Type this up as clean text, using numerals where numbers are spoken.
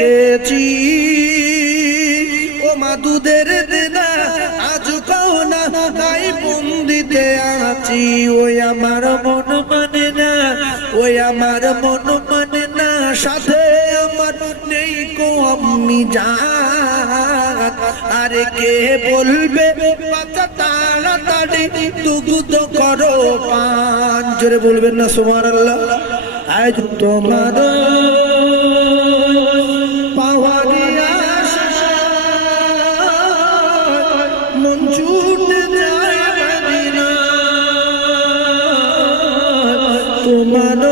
রেখেছি ও মা দুধের দেনা আজ কাও না তাই বন্দিতে আছি ওই আমার মন মানে না ওই আমার মন মানে না সাথে আমার নেই কো আমি জান আরে কে বলবে বাচ্চা তাড়াতাড়ি দুধ করো পান জোরে বলবেন না সুবহানাল্লাহ আজ তোমার পাওয়ারিয়া মন ছুটে যায় মদিনা তোমার